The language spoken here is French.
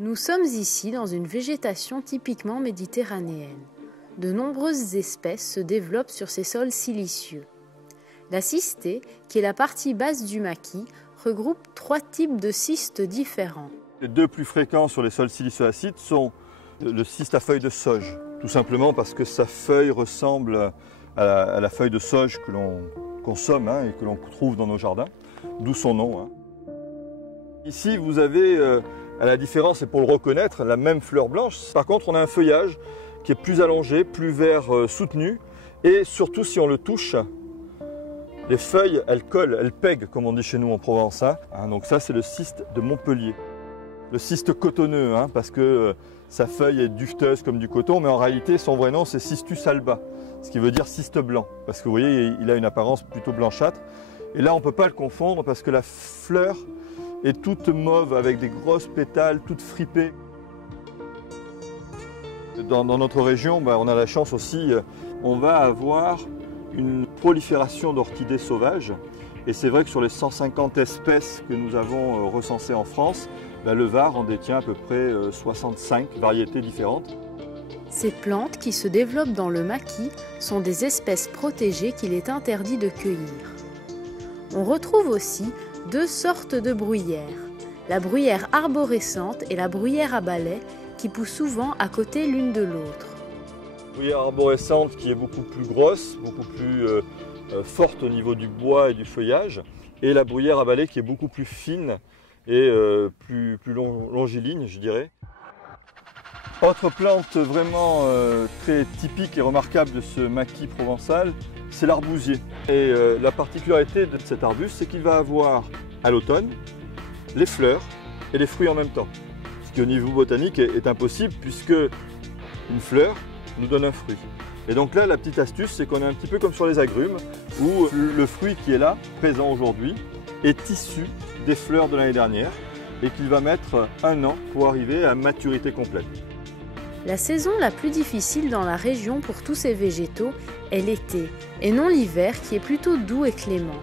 Nous sommes ici dans une végétation typiquement méditerranéenne. De nombreuses espèces se développent sur ces sols silicieux. La cystée, qui est la partie basse du maquis, regroupe 3 types de cystes différents. Les 2 plus fréquents sur les sols silicio-acides sont le cyste à feuilles de sauge, tout simplement parce que sa feuille ressemble à la feuille de sauge que l'on consomme et que l'on trouve dans nos jardins, d'où son nom. Ici, vous avez, à la différence, et pour le reconnaître, la même fleur blanche. Par contre, on a un feuillage qui est plus allongé, plus vert soutenu, et surtout, si on le touche, les feuilles, elles collent, elles pèguent, comme on dit chez nous en Provence. Donc ça, c'est le cyste de Montpellier. Le cyste cotonneux, parce que sa feuille est duveteuse comme du coton, mais en réalité, son vrai nom, c'est Cystus alba, ce qui veut dire cyste blanc, parce que vous voyez, il a une apparence plutôt blanchâtre. Et là, on ne peut pas le confondre, parce que la fleur est toute mauve, avec des grosses pétales, toutes fripées. Dans notre région, on a la chance aussi, on va avoir une prolifération d'orchidées sauvages. Et c'est vrai que sur les 150 espèces que nous avons recensées en France, le Var en détient à peu près 65 variétés différentes. Ces plantes qui se développent dans le maquis sont des espèces protégées qu'il est interdit de cueillir. On retrouve aussi 2 sortes de bruyères, la bruyère arborescente et la bruyère à balai, qui poussent souvent à côté l'une de l'autre. La bruyère arborescente qui est beaucoup plus grosse, beaucoup plus forte au niveau du bois et du feuillage, et la bruyère à balai qui est beaucoup plus fine et plus longiligne, je dirais. Autre plante vraiment très typique et remarquable de ce maquis provençal, c'est l'arbousier. Et la particularité de cet arbuste, c'est qu'il va avoir à l'automne les fleurs et les fruits en même temps. Ce qui au niveau botanique est impossible puisque une fleur nous donne un fruit. Et donc là, la petite astuce, c'est qu'on est un petit peu comme sur les agrumes, où le fruit qui est là, présent aujourd'hui, est issu des fleurs de l'année dernière et qu'il va mettre 1 an pour arriver à maturité complète. La saison la plus difficile dans la région pour tous ces végétaux est l'été, et non l'hiver qui est plutôt doux et clément.